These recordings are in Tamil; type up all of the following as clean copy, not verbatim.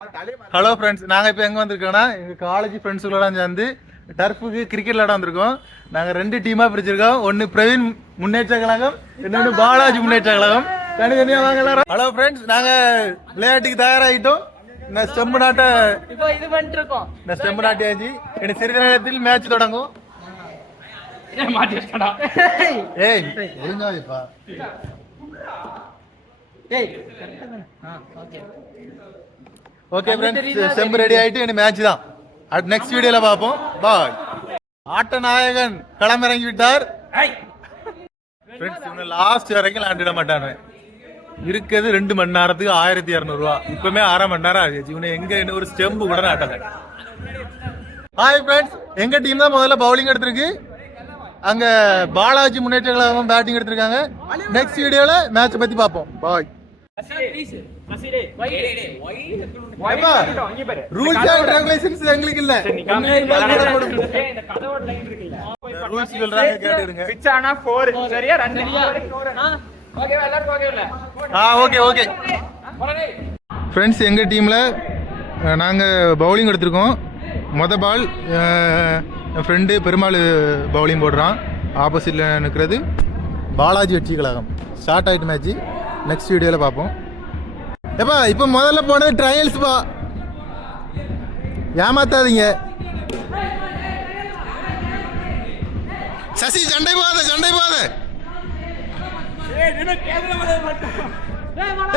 ஹலோ ஃப்ரெண்ட்ஸ், நாங்கள் இப்போ எங்கே வந்திருக்கோன்னா எங்கள் காலேஜ் ஃப்ரெண்ட்ஸுகளெல்லாம் சேர்ந்து டர்ஃபுக்கு கிரிக்கெட் விளையாட வந்திருக்கோம். நாங்கள் 2 டீமாக பிரிச்சிருக்கோம். ஒன்று பிரவீன் முன்னேற்ற கழகம், இன்னொன்று பாலாஜி முன்னேற்ற கழகம். தனித்தனியாக வாங்க எல்லாரும். ஹலோ ஃப்ரெண்ட்ஸ், நாங்கள் விளையாட்டுக்கு தயாராகிட்டோம். இந்த ஸ்டெம்பு நாட்டை இந்த ஸ்டெம்பு நாட்டியாச்சு. எனக்கு சிறிது நேரத்தில் மேட்ச் தொடங்கும். ஏய் ஒழுங்காவிப்பா. ஓகே ஃப்ரெண்ட்ஸ், செம்பு ரெடி ஆயிட்டு எனக்கு மேட்ச் தான். அடுத்த நெக்ஸ்ட் வீடியோல பார்ப்போம். பாய். ஆட்ட நாயகன் களமிறங்கி விட்டார். ஃப்ரெண்ட்ஸ், இவனை லாஸ்ட் வரைக்கும் விளையாண்டிட மாட்டானு. இருக்கிறது 2 மணி நேரத்துக்கு 1200 ரூபா. இப்பவுமே 1/2 மணி நேரம் ஆகிடுச்சு. இவனை எங்க என்ன ஒரு ஸ்டெம்பு கூட நாட்டல. ஹாய் ஃப்ரெண்ட்ஸ், எங்க டீம் தான் முதல்ல பவுலிங் எடுத்திருக்கு. அங்க பாலாஜி முன்னேற்ற கழகம் பேட்டிங் எடுத்திருக்காங்க. நெக்ஸ்ட் வீடியோல மேட்ச் பத்தி பார்ப்போம். பாய். ரூல்ஸ் அண்ட் ரெகுலேஷன்ஸ் எங்களுக்கு இல்ல. ரூல்ஸ் சொல்றாங்க கேட்டுடுங்க. பிட்ச் ஆனா 4 சரியா, ரன் ஓகேவா? எல்லாரும் ஓகேவா? Okay okay. ஃப்ரெண்ட்ஸ், எங்க டீம்ல நாங்க பவுலிங் எடுத்திருக்கோம். பால் என் ஃப்ரெண்டு பெருமாள் பவுலிங் போடுறான். ஆப்போசிட்ல நிற்கிறது பாலாஜி வெற்றி கழகம். ஸ்டார்ட் ஆயிட்டு மேட்ச். நெக்ஸ்ட் வீடியோவில் பார்ப்போம். ஏப்பா, இப்போ முதல்ல போனது ட்ரையல்ஸ் பா, ஏமாத்தாதீங்க. சசி சண்டை போகாத, சண்டை போகாத.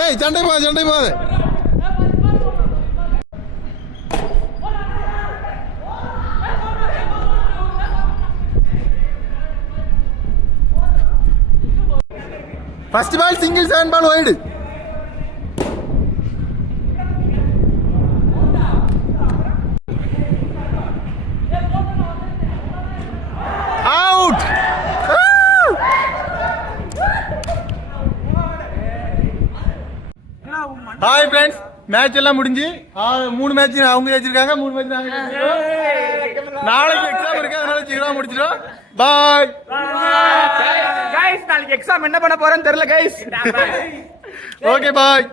ஏய் சண்டை போகாத, சண்டை போகாத. First ball single, second ball wide. Out. Hi friends, match எல்லாம் முடிஞ்சு 3 மேட்ச் அவங்க ஜெயிச்சிருக்காங்க, 3 மேட்ச் நாங்க ஜெயிச்சிருக்கோம். நாளைக்கு எக்ஸாம் இருக்கு, அதனால சீக்கிரம் முடிச்சிடும். Bye guys. நாளைக்கு எக்ஸாம் என்ன பண்ண போறேன்னு தெரியல கைஸ். Okay bye.